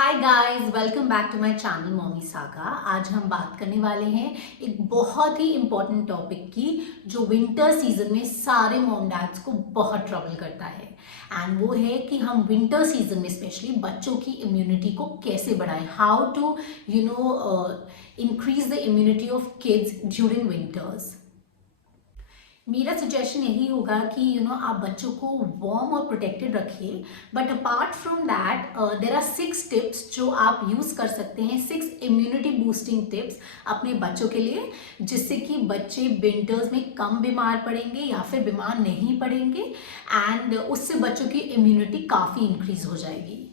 Hi guys, welcome back to my channel Mommy Saga. आज हम बात करने वाले हैं एक बहुत ही इम्पोर्टेंट टॉपिक की जो विंटर सीजन में सारे मॉम डैड्स को बहुत ट्रबल करता है। एंड वो है कि हम विंटर सीजन में स्पेशली बच्चों की इम्यूनिटी को कैसे बढ़ाएं, how to increase the immunity of kids during winters. मेरा सजेशन यही होगा कि आप बच्चों को वार्म और प्रोटेक्टेड रखिए। But apart from that there are 6 tips जो आप यूज़ कर सकते हैं, 6 इम्यूनिटी बूस्टिंग टिप्स अपने बच्चों के लिए, जिससे कि बच्चे विंटर्स में कम बीमार पड़ेंगे या फिर बीमार नहीं पड़ेंगे एंड उससे बच्चों की इम्यूनिटी काफ़ी इंक्रीज हो जाएगी।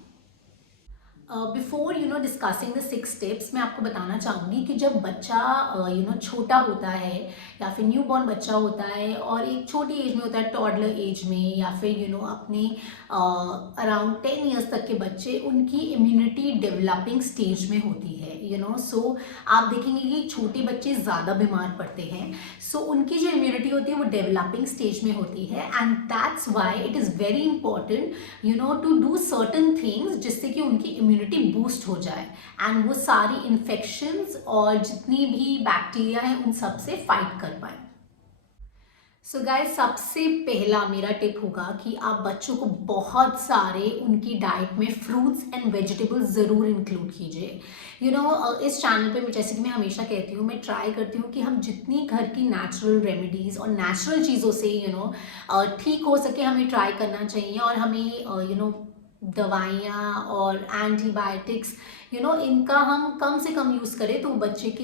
बिफोर डिस्कसिंग द 6 टिप्स, मैं आपको बताना चाहूँगी कि जब बच्चा छोटा होता है या फिर न्यू बॉर्न बच्चा होता है और एक छोटी एज में होता है, टॉडलर एज में, या फिर अपने अराउंड 10 ईयर्स तक के बच्चे, उनकी इम्यूनिटी डेवलपिंग स्टेज में होती है। सो आप देखेंगे कि छोटे बच्चे ज़्यादा बीमार पड़ते हैं। सो उनकी जो इम्यूनिटी होती है वो डेवलपिंग स्टेज में होती है and that's why it is very important to do certain things जिससे कि उनकी इम्यूनिटी बूस्ट हो जाए एंड वो सारी इन्फेक्शंस और जितनी भी बैक्टीरिया हैं उन सब से फाइट कर पाए। सो गाइस, सबसे पहला मेरा टिप होगा कि आप बच्चों को बहुत सारे उनकी डाइट में फ्रूट्स एंड वेजिटेबल्स ज़रूर इंक्लूड कीजिए। इस चैनल पे मैं, जैसे कि मैं हमेशा कहती हूँ, मैं ट्राई करती हूँ कि हम जितनी घर की नेचुरल रेमेडीज़ और नेचुरल चीज़ों से ठीक हो सके हमें ट्राई करना चाहिए। और हमें दवाइयाँ और एंटीबायोटिक्स इनका हम कम से कम यूज़ करें तो बच्चे के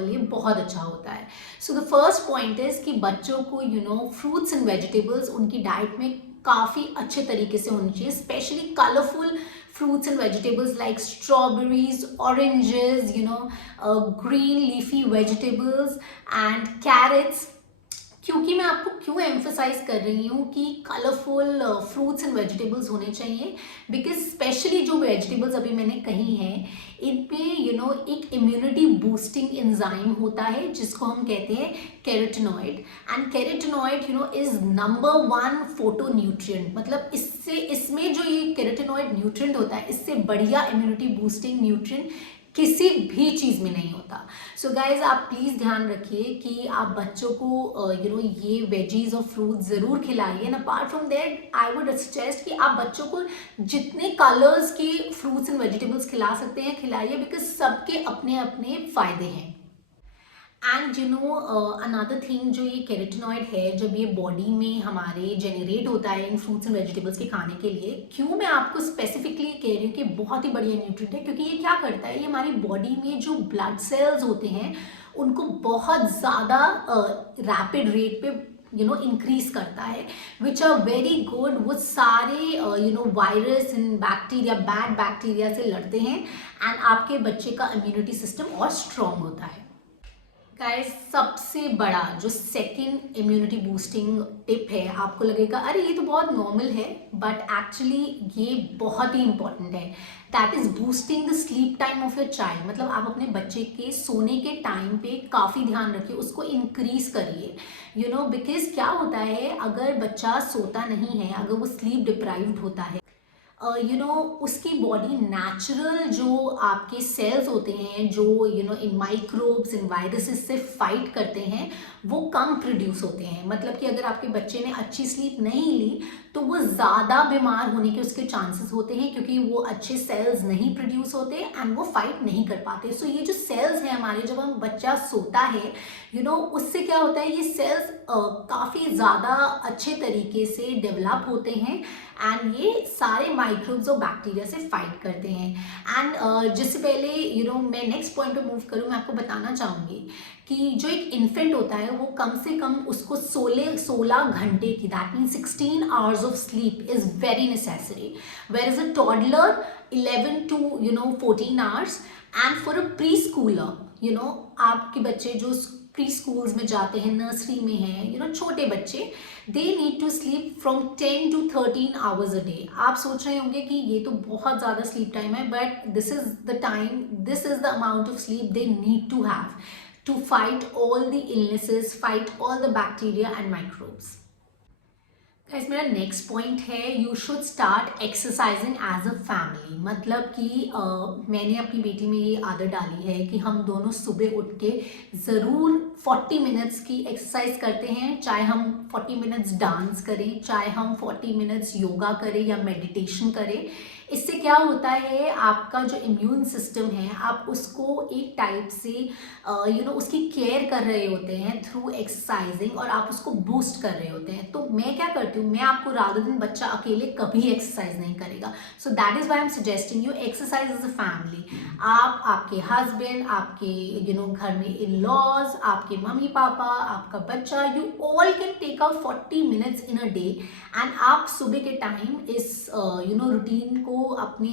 लिए बहुत अच्छा होता है। So the first point is कि बच्चों को फ्रूट्स एंड वेजिटेबल्स उनकी डाइट में काफ़ी अच्छे तरीके से होनी चाहिए, specially colourful fruits and vegetables like strawberries, oranges, green leafy vegetables and carrots। क्योंकि मैं आपको क्यों एम्फोसाइज कर रही हूँ कि कलरफुल फ्रूट्स एंड वेजिटेबल्स होने चाहिए, बिकॉज स्पेशली जो वेजिटेबल्स अभी मैंने कही हैं इनमें एक इम्यूनिटी बूस्टिंग एंजाइम होता है जिसको हम कहते हैं carotenoid. And carotenoid is number 1 photo nutrient. मतलब इसमें जो ये कैरोटिनॉइड न्यूट्रिएंट होता है, इससे बढ़िया इम्यूनिटी बूस्टिंग न्यूट्रिएंट किसी भी चीज़ में नहीं होता। सो गाइज, आप प्लीज़ ध्यान रखिए कि आप बच्चों को ये वेजीज और फ्रूट्स ज़रूर खिलाइए। And apart from that I would suggest कि आप बच्चों को जितने कलर्स के फ्रूट्स एंड वेजिटेबल्स खिला सकते हैं खिलाइए, बिकॉज सबके अपने अपने फ़ायदे हैं। एंड अनदर थिंग, जो ये कैरोटिनॉइड है जब ये बॉडी में हमारे जनरेट होता है इन फ्रूट्स एंड वेजिटेबल्स के खाने के लिए, क्यों मैं आपको स्पेसिफिकली कह रही हूँ कि बहुत ही बढ़िया न्यूट्रिएंट है, क्योंकि ये क्या करता है, ये हमारी बॉडी में जो ब्लड सेल्स होते हैं उनको बहुत ज़्यादा रैपिड रेट पे इंक्रीज करता है, विच आर वेरी गुड। वो सारे virus and bacteria, bad bacteria से लड़ते हैं एंड आपके बच्चे का इम्यूनिटी सिस्टम और स्ट्रॉन्ग होता है। गाइस, सबसे बड़ा जो सेकंड इम्यूनिटी बूस्टिंग टिप है, आपको लगेगा अरे ये तो बहुत नॉर्मल है, बट एक्चुअली ये बहुत ही इंपॉर्टेंट है। That is boosting the sleep time of your child. मतलब आप अपने बच्चे के सोने के टाइम पे काफ़ी ध्यान रखिए, उसको इंक्रीज करिए। बिकॉज क्या होता है, अगर बच्चा सोता नहीं है, अगर वो स्लीप डिप्राइव्ड होता है, उसकी बॉडी नेचुरल जो आपके सेल्स होते हैं जो इन माइक्रोब्स इन वायरसेस से फाइट करते हैं, वो कम प्रोड्यूस होते हैं। मतलब कि अगर आपके बच्चे ने अच्छी स्लीप नहीं ली तो वो ज़्यादा बीमार होने के उसके चांसेस होते हैं, क्योंकि वो अच्छे सेल्स नहीं प्रोड्यूस होते एंड वो फाइट नहीं कर पाते। सो ये जो सेल्स हैं हमारे, जब हम बच्चा सोता है उससे क्या होता है, ये सेल्स काफ़ी ज़्यादा अच्छे तरीके से डेवलप होते हैं एंड ये सारे माइक्रोब्स और बैक्टीरिया से फाइट करते हैं। एंड जिससे पहले मैं नेक्स्ट पॉइंट पे मूव करूँ, मैं आपको बताना चाहूँगी कि जो एक इन्फेंट होता है वो कम से कम उसको 16 घंटे की, that mean 16 hours of sleep is very necessary, where is a toddler 11 to 14 hours. And for a preschooler, आपके बच्चे जो प्री स्कूल्स में जाते हैं, नर्सरी में हैं, छोटे बच्चे, they need to sleep from 10 to 13 hours a day. आप सोच रहे होंगे कि ये तो बहुत ज़्यादा स्लीप टाइम है, but this is the time, this is the amount of sleep they need to have to fight all the illnesses, fight all the bacteria and microbes. Guys मेरा नेक्स्ट पॉइंट है, you should start exercising as a family. मतलब कि मैंने अपनी बेटी में ये आदत डाली है कि हम दोनों सुबह उठ के ज़रूर 40 मिनट्स की एक्सरसाइज करते हैं, चाहे हम 40 मिनट्स डांस करें, चाहे हम 40 मिनट्स योगा करें या मेडिटेशन करें। इससे क्या होता है, आपका जो इम्यून सिस्टम है आप उसको एक टाइप से उसकी केयर कर रहे होते हैं थ्रू एक्सरसाइजिंग, और आप उसको बूस्ट कर रहे होते हैं। तो मैं क्या करती हूँ, मैं आपको रात दिन बच्चा अकेले कभी एक्सरसाइज नहीं करेगा, so that is why I am suggesting you exercise as a family. आप, आपके हस्बैंड, आपके घर में इन लॉज, आपके मम्मी पापा, आपका बच्चा, you all can take out 40 minutes in a day, and आप सुबह के टाइम इस रूटीन को अपने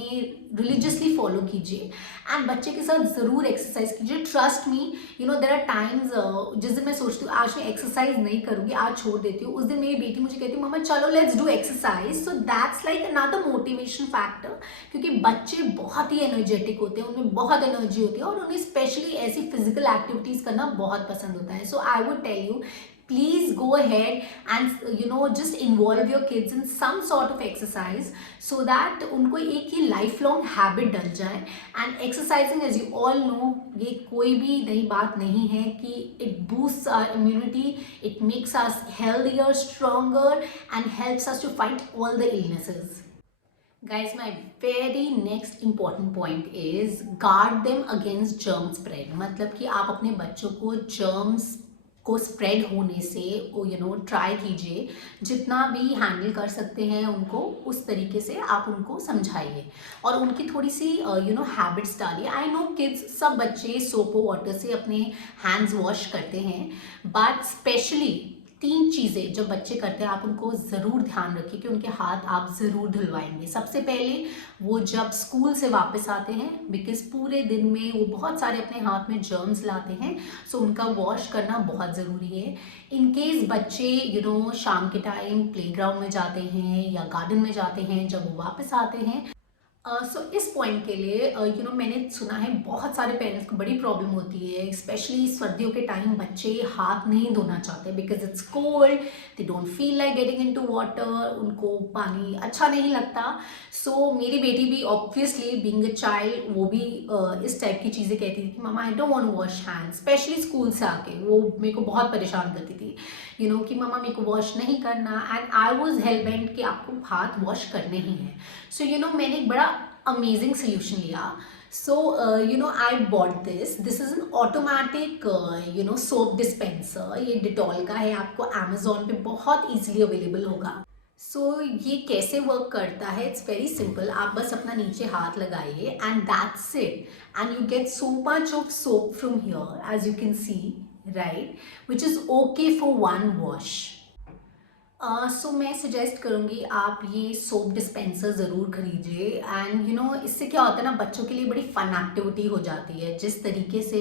रिलीजियसली फॉलो कीजिए एंड बच्चे के साथ ज़रूर एक्सरसाइज कीजिए। Trust me, there are times जिस दिन मैं सोचती हूँ आज मैं एक्सरसाइज नहीं करूँगी, आज छोड़ देती हूँ, उस दिन मेरी बेटी मुझे कहती है मम्मा चलो let's do exercise. So that's like another motivation factor, क्योंकि बच्चे बहुत ही एनर्जेटिक होते हैं, उनमें बहुत एनर्जी होती है और उन्हें स्पेशली ऐसी फिजिकल एक्टिविटीज़ करना बहुत पसंद होता है। So I would tell you, please go ahead and just involve your kids in some sort of exercise so that उनको एक ही लाइफ लॉन्ग हैबिट डल जाए। And exercising as you all know, ये कोई भी नई बात नहीं है कि it boosts our immunity, it makes us healthier, stronger and helps us to fight all the illnesses. Guys, my very next important point is guard them against germ spread। मतलब कि आप अपने बच्चों को germs को स्प्रेड होने से try कीजिए, जितना भी हैंडल कर सकते हैं उनको उस तरीके से आप उनको समझाइए और उनकी थोड़ी सी हैबिट्स डालिए। आई नो किड्स, सब बच्चे सोप वाटर से अपने हैंड्स वॉश करते हैं, बट स्पेशली 3 चीज़ें जब बच्चे करते हैं आप उनको ज़रूर ध्यान रखिए कि उनके हाथ आप ज़रूर धुलवाएंगे। सबसे पहले वो जब स्कूल से वापस आते हैं, बिकॉज पूरे दिन में वो बहुत सारे अपने हाथ में जर्म्स लाते हैं, सो उनका वॉश करना बहुत ज़रूरी है। इन केस बच्चे शाम के टाइम प्लेग्राउंड में जाते हैं या गार्डन में जाते हैं, जब वो वापस आते हैं, सो इस पॉइंट के लिए मैंने सुना है बहुत सारे पेरेंट्स को बड़ी प्रॉब्लम होती है, स्पेशली सर्दियों के टाइम बच्चे हाथ नहीं धोना चाहते because it's cold, they don't feel like getting into water, उनको पानी अच्छा नहीं लगता। सो मेरी बेटी भी ऑब्वियसली बीइंग अ चाइल्ड वो भी इस टाइप की चीज़ें कहती थी कि mama I don't want to wash hands, specially school से आके वो मेरे को बहुत परेशान करती थी कि मम्मा मेरे को वॉश नहीं करना, and I was hello bent कि आपको हाथ वॉश करने ही हैं। सो मैंने एक बड़ा अमेजिंग सोल्यूशन लिया। So I bought this is an automatic soap dispenser. ये डिटॉल का है, आपको अमेजोन पे बहुत ईजिली अवेलेबल होगा। सो ये कैसे वर्क करता है, इट्स वेरी सिंपल। आप बस अपना नीचे हाथ लगाइए and that's it, and you get so much of soap from here as you can see, right, which is okay for 1 wash. So मैं सजेस्ट करूँगी आप ये सोप डिस्पेंसर ज़रूर खरीदिए। एंड इससे क्या होता है ना, बच्चों के लिए बड़ी फन एक्टिविटी हो जाती है। जिस तरीके से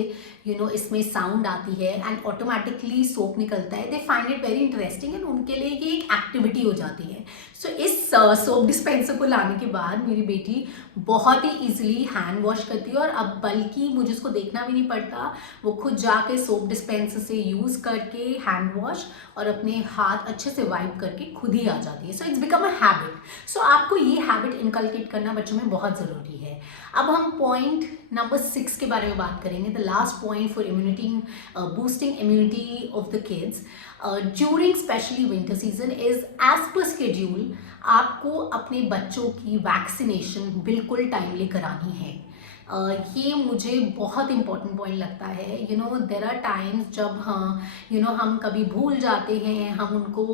इसमें साउंड आती है एंड ऑटोमेटिकली सोप निकलता है, they find it very interesting and उनके लिए ये एक एक्टिविटी हो जाती है। सो इस सोप डिस्पेंसर को लाने के बाद मेरी बेटी बहुत ही ईजिली हैंड वॉश करती है, और अब बल्कि मुझे उसको देखना भी नहीं पड़ता, वो खुद जाके सोप डिस्पेंसर से यूज़ करके हैंड वॉश और अपने हाथ अच्छे से वाइप करके खुद ही आ जाती है। So it's become a habit. So आपको ये हैबिट इनकलकेट करना बच्चों में बहुत ज़रूरी है। अब हम पॉइंट नंबर 6 के बारे में बात करेंगे, the last point for immunity, boosting immunity of the kids during specially winter season is as per schedule. आपको अपने बच्चों की वैक्सीनेशन बिल्कुल टाइमली करानी है। ये मुझे बहुत इंपॉर्टेंट पॉइंट लगता है। देर आर टाइम्स जब हम कभी भूल जाते हैं, हम उनको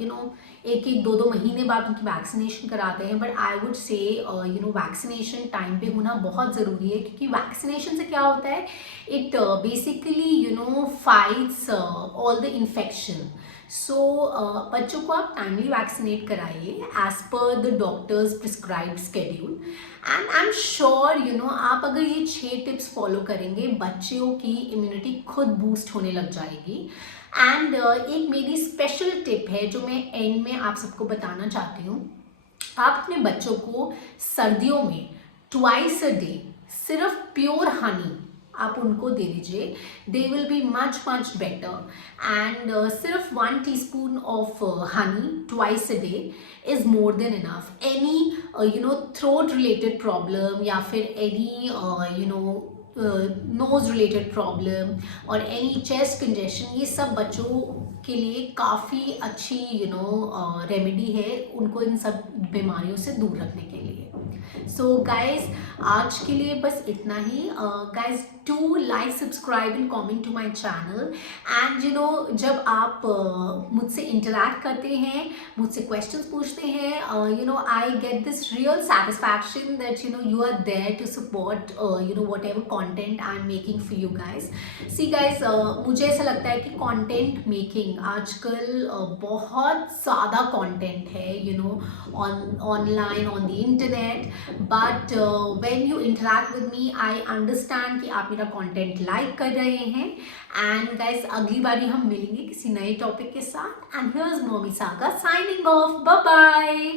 1-1, 2-2 महीने बाद उनकी वैक्सीनेशन कराते हैं, but I would say vaccination time पे होना बहुत ज़रूरी है, क्योंकि वैक्सीनेशन से क्या होता है, it basically fights all the infection. So बच्चों को आप टाइमली वैक्सीनेट कराइए as per the doctors prescribed schedule, and I am sure आप अगर ये 6 टिप्स फॉलो करेंगे, बच्चों की इम्यूनिटी खुद बूस्ट होने लग जाएगी। एंड एक मेरी स्पेशल टिप है जो मैं एंड में आप सबको बताना चाहती हूँ। आप अपने बच्चों को सर्दियों में ट्वाइस अ डे सिर्फ प्योर हनी आप उनको दे दीजिए, they will be much much better. And सिर्फ 1 teaspoon of honey twice a day is more than enough. Any throat related problem या फिर एनी नोज रिलेटेड प्रॉब्लम और एनी चेस्ट कंजेशन, ये सब बच्चों के लिए काफ़ी अच्छी रेमेडी है उनको इन सब बीमारियों से दूर रखने के लिए. सो गाइज आज के लिए बस इतना ही. Guys do like, subscribe and comment to my channel. And जब आप मुझसे इंटरैक्ट करते हैं, मुझसे क्वेश्चंस पूछते हैं, I get this real satisfaction that you are there to support whatever content I'm making for you guys. See guys, मुझे ऐसा लगता है कि content making आजकल बहुत ज़्यादा content है online on the internet, but when you interact with me I understand कि आप मेरा content like कर रहे हैं. And guys अगली बारी हम मिलेंगे किसी नए टॉपिक के साथ. And here's Mommy Saga signing off. Bye bye.